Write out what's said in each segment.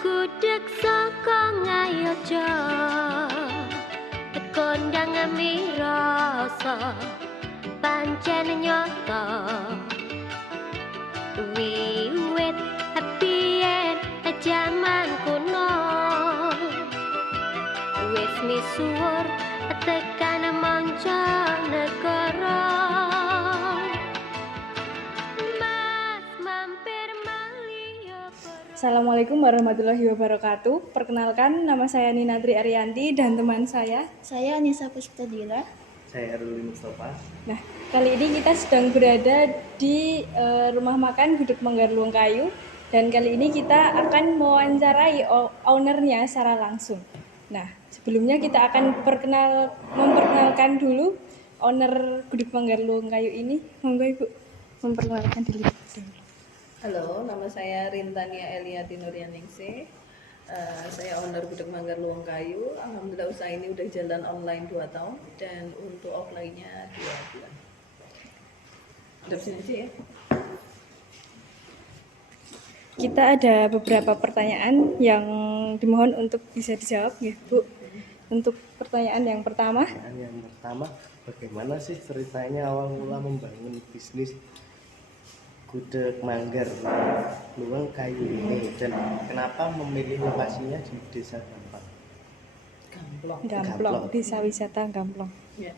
Gudeg saka ngayojo kondang mirasa pancen nyata wiwit biyen jaman kuno wis misuwur tekan manca negara. Assalamualaikum warahmatullahi wabarakatuh. Perkenalkan, nama saya Nina Tri Arianti dan teman saya Anissa Puspitadila. Saya Erwin Mustafa. Nah, kali ini kita sedang berada di rumah makan Gudeg Manggar Luwung Kayu dan kali ini kita akan mewawancarai ownernya secara langsung. Nah, sebelumnya kita akan memperkenalkan dulu owner Gudeg Manggar Luwung Kayu ini. Monggo Ibu memperkenalkan diri. Halo, nama saya Rintania Eliati Nuryaningsih. Saya owner Gudeg Manggar Luwung Kayu. Alhamdulillah usaha ini udah jalan online 2 tahun dan untuk offline-nya 2 bulan. Udah sini aja ya. Kita ada beberapa pertanyaan yang dimohon untuk bisa dijawab ya, Bu. Untuk pertanyaan yang pertama, Bagaimana sih ceritanya awal mula membangun bisnis Gudeg Manggar Luwung Kayu ini dan kenapa memilih lokasinya di Desa Gamplong, Desa Wisata Gamplong. Ya.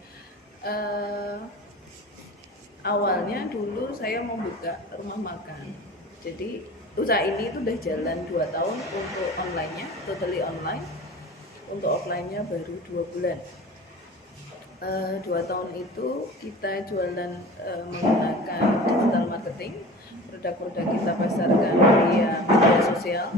Awalnya dulu saya mau buka rumah makan. Jadi usaha ini itu udah jalan 2 tahun untuk online-nya, totally online. Untuk offline-nya baru 2 bulan. 2 tahun itu kita jualan menggunakan digital marketing, produk-produk kita pasarkan via media sosial,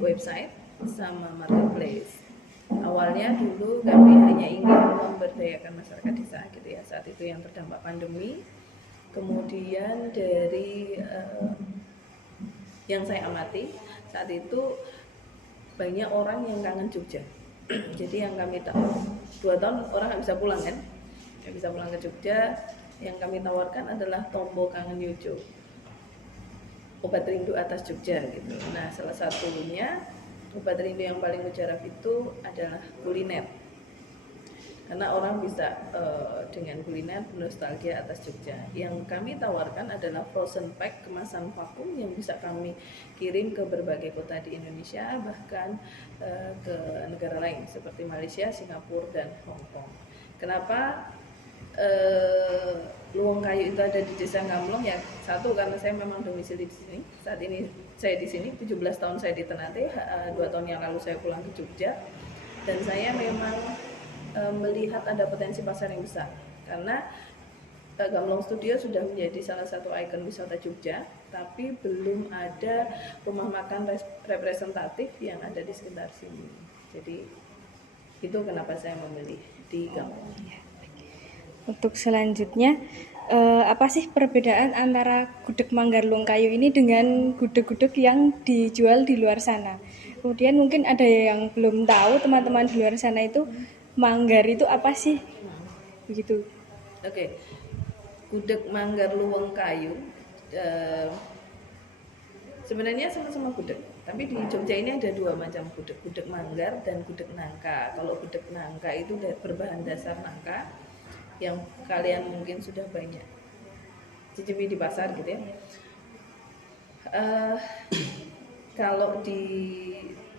website, sama marketplace. Awalnya dulu kami hanya ingin memberdayakan masyarakat desa gitu ya, saat itu yang terdampak pandemi. Kemudian dari yang saya amati saat itu banyak orang yang kangen Jogja. Jadi yang kami tahu 2 tahun orang nggak bisa pulang kan, nggak bisa pulang ke Jogja. Yang kami tawarkan adalah Tombo Kangen Yojo, obat rindu atas Jogja gitu. Nah, salah satunya obat rindu yang paling mujarab itu adalah kuliner, karena orang bisa dengan kuliner nostalgia atas Jogja. Yang kami tawarkan adalah frozen pack kemasan vakum yang bisa kami kirim ke berbagai kota di Indonesia, bahkan ke negara lain seperti Malaysia, Singapura, dan Hong Kong. Kenapa Luwung Kayu itu ada di Desa Gamplong? Ya, satu karena saya memang domisili di sini. Saat ini saya di sini, 17 tahun saya di Ternate, 2 tahun yang lalu saya pulang ke Jogja, dan saya memang melihat ada potensi pasar yang besar karena Gamplong Studio sudah menjadi salah satu ikon wisata Jogja, tapi belum ada rumah makan representatif yang ada di sekitar sini. Jadi itu kenapa saya memilih di Gamplong. Untuk selanjutnya, apa sih perbedaan antara Gudeg Manggar Luwung Kayu ini dengan gudeg-gudeg yang dijual di luar sana? Kemudian mungkin ada yang belum tahu, teman-teman di luar sana itu manggar itu apa sih? Begitu. Oke. Gudeg Manggar Luwung Kayu sebenarnya sama-sama gudeg, tapi di Jogja ini ada 2 macam gudeg, gudeg manggar dan gudeg nangka. Kalau gudeg nangka itu berbahan dasar nangka yang kalian mungkin sudah banyak cicipi di pasar gitu ya. Kalau di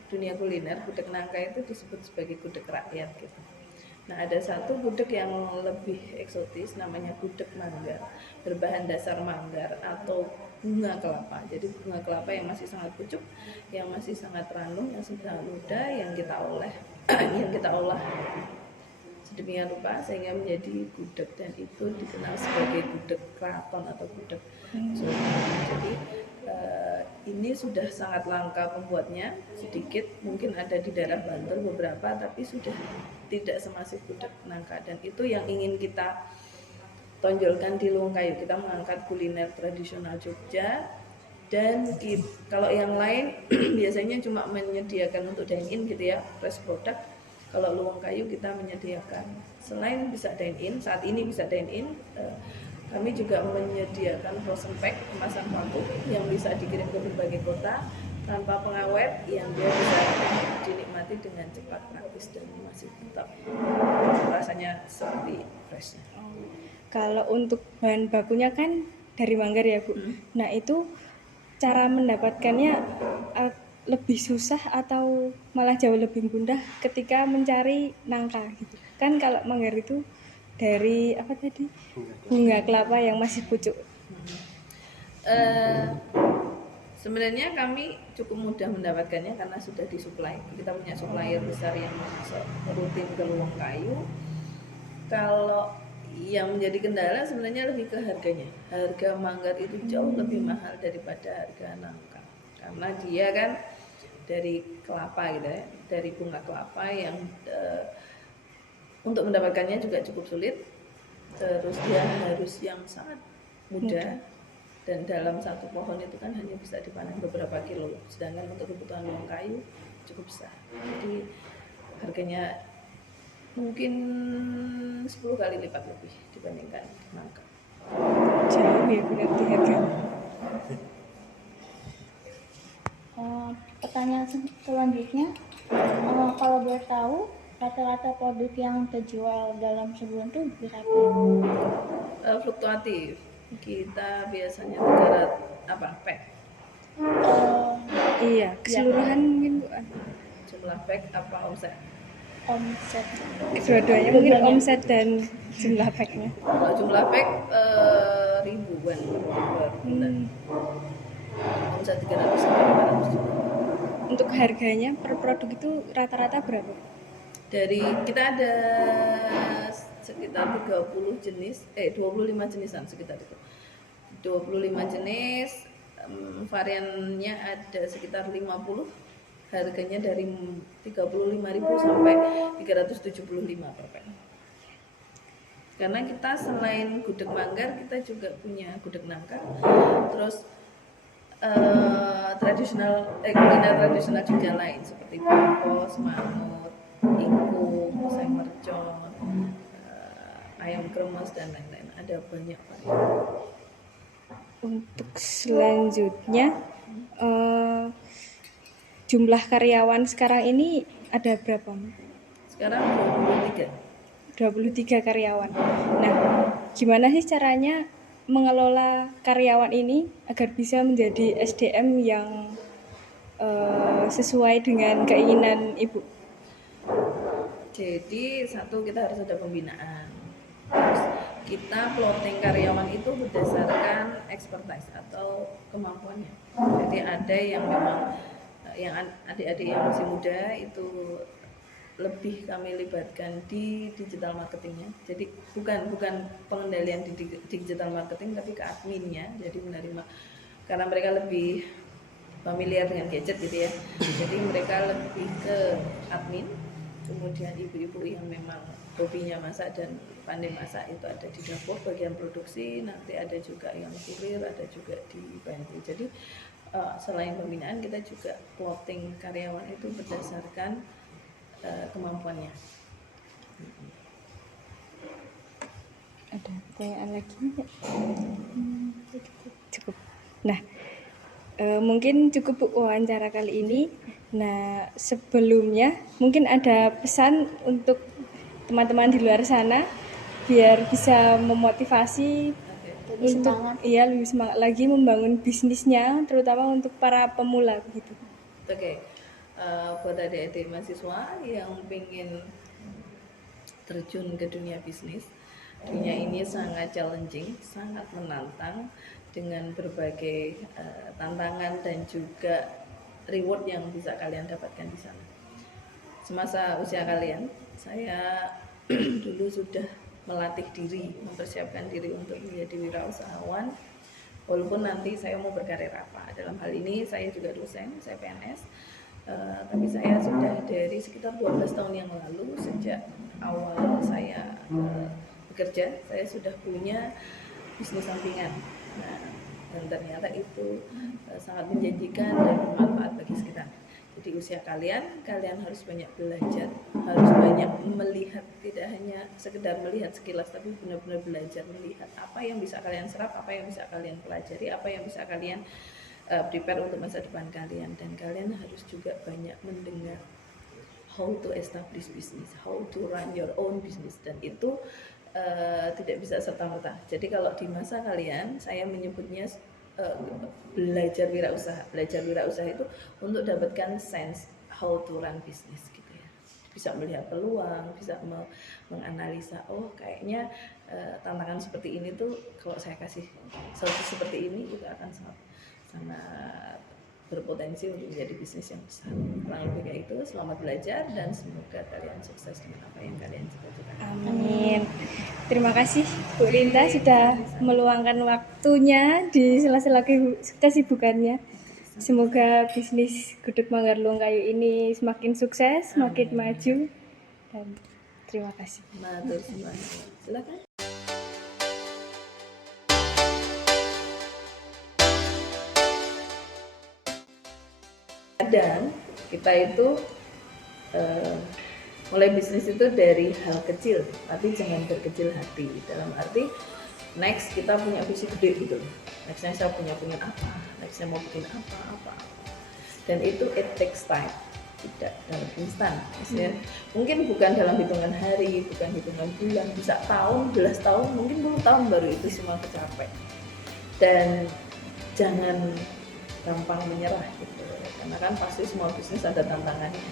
dunia kuliner, gudeg nangka itu disebut sebagai gudeg rakyat gitu. Nah, ada satu gudeg yang lebih eksotis namanya gudeg manggar, berbahan dasar manggar atau bunga kelapa. Jadi bunga kelapa yang masih sangat pucuk, yang masih sangat ranum, yang sudah muda, yang kita olah sedemikian rupa sehingga menjadi gudeg, dan itu dikenal sebagai gudeg keraton atau gudeg sultan. Jadi ini sudah sangat langka pembuatnya, sedikit mungkin ada di daerah Banten beberapa, tapi sudah tidak semasif gudeg nangka, dan itu yang ingin kita tonjolkan di Luwung Kayu. Kita mengangkat kuliner tradisional Jogja, dan kalau yang lain biasanya cuma menyediakan untuk dine in gitu ya, fresh product. Kalau Luwung Kayu kita menyediakan selain bisa dine in, saat ini bisa dine in, kami juga menyediakan frozen pack kemasan vakum yang bisa dikirim ke berbagai kota tanpa pengawet yang dia bisa dinikmati dengan cepat, praktis, dan masih tetap rasanya seperti freshnya. Kalau untuk bahan bakunya kan dari manggar ya Bu. Nah itu cara mendapatkannya lebih susah atau malah jauh lebih mudah ketika mencari nangka gitu. Kan kalau manggar itu dari apa tadi, bunga kelapa yang masih pucuk. Sebenarnya kami cukup mudah mendapatkannya karena sudah disuplai. Kita punya supplier besar yang rutin ke Luwung Kayu. Kalau yang menjadi kendala sebenarnya lebih ke harganya. Harga manggar itu jauh lebih mahal daripada harga nangka. Karena dia kan dari kelapa gitu ya, dari bunga kelapa yang untuk mendapatkannya juga cukup sulit. Terus dia harus yang sangat mudah. Dan dalam satu pohon itu kan hanya bisa dipanen beberapa kilo, sedangkan untuk kebutuhan Luwung Kayu cukup besar. Jadi harganya mungkin 10 kali lipat lebih dibandingkan nangka. Jauh ya berarti harga. Pertanyaan selanjutnya, kalau boleh tahu rata-rata produk yang terjual dalam sebulan itu berapa? Fluktuatif. Kita biasanya pack. Iya, keseluruhan mungkin Bu. Jumlah pack apa omset? Omset. Dua-duanya mungkin omset dan jumlah packnya. Kalau jumlah pack ribuan per bulan. Omset 300 sampai 500 juta. Untuk harganya per produk itu rata-rata berapa? Dari kita ada sekitar 25 jenisan sekitar itu. 25 jenis, variannya ada sekitar 50. Harganya dari 35.000 sampai 375 per pack. Karena kita selain gudeg manggar, kita juga punya gudeg nangka. Terus kuliner tradisional juga lain seperti bungkus, mangut, ingkung, pisang mercon, ayam kremes dan lain-lain. Ada banyak varian. Untuk selanjutnya jumlah karyawan sekarang ini ada berapa? Sekarang 23 karyawan. Nah, gimana sih caranya mengelola karyawan ini agar bisa menjadi SDM yang sesuai dengan keinginan Ibu? Jadi satu, kita harus ada pembinaan. Terus kita plotting karyawan itu berdasarkan expertise atau kemampuannya. Jadi ada yang memang yang adik-adik yang masih muda itu lebih kami libatkan di digital marketingnya. Jadi bukan pengendalian di digital marketing, tapi ke adminnya. Jadi menerima, karena mereka lebih familiar dengan gadget gitu ya. Jadi mereka lebih ke admin. Kemudian ibu-ibu yang memang hobinya masak dan pandai masak itu ada di dapur bagian produksi. Nanti ada juga yang kurir, ada juga di pantry. Jadi selain pembinaan, kita juga plotting karyawan itu berdasarkan kemampuannya. Ada pertanyaan lagi nggak? Cukup. Nah, mungkin cukup wawancara kali ini. Nah, sebelumnya mungkin ada pesan untuk teman-teman di luar sana biar bisa memotivasi untuk lebih semangat lagi membangun bisnisnya, terutama untuk para pemula begitu. Oke. Buat adik-adik mahasiswa yang pengen terjun ke dunia bisnis, dunia ini sangat challenging, sangat menantang dengan berbagai tantangan dan juga reward yang bisa kalian dapatkan di sana. Semasa usia kalian, saya dulu sudah melatih diri, mempersiapkan diri untuk menjadi wirausahawan. Walaupun nanti saya mau berkarir apa, dalam hal ini saya juga dosen, saya PNS. Tapi saya sudah dari sekitar 12 tahun yang lalu, sejak awal saya bekerja, saya sudah punya bisnis sampingan. Nah, dan ternyata itu sangat menjanjikan dan bermanfaat bagi sekitar. Jadi usia kalian harus banyak belajar, harus banyak melihat, tidak hanya sekedar melihat sekilas, tapi benar-benar belajar melihat apa yang bisa kalian serap, apa yang bisa kalian pelajari, apa yang bisa kalian prepare untuk masa depan kalian, dan kalian harus juga banyak mendengar how to establish business, how to run your own business, dan itu tidak bisa serta-merta. Jadi kalau di masa kalian, saya menyebutnya belajar wirausaha. Belajar wirausaha itu untuk dapatkan sense how to run business gitu ya. Bisa melihat peluang, bisa menganalisa, oh kayaknya tantangan seperti ini tuh kalau saya kasih solusi seperti ini itu akan sangat berpotensi untuk menjadi bisnis yang besar. Kurang lebih kayak itu. Selamat belajar dan semoga kalian sukses dengan apa yang kalian cita-citakan. Amin. Terima kasih Bu Linta sudah meluangkan waktunya di sela-sela kesibukannya. Semoga bisnis Gudeg Manggar Luang Kayu ini semakin sukses, semakin maju. Dan terima kasih. Matur semuanya. Silakan. Dan kita itu mulai bisnis itu dari hal kecil, tapi jangan berkecil hati. Dalam arti next kita punya visi gede gitu. Nextnya saya punya apa, nextnya mau bikin apa. Dan itu it takes time, tidak dalam instan. Maksudnya mungkin bukan dalam hitungan hari, bukan hitungan bulan, bisa tahun, belas tahun, mungkin 10 tahun baru itu semua tercapai. Dan jangan gampang menyerah gitu, karena kan pasti semua bisnis ada tantangannya.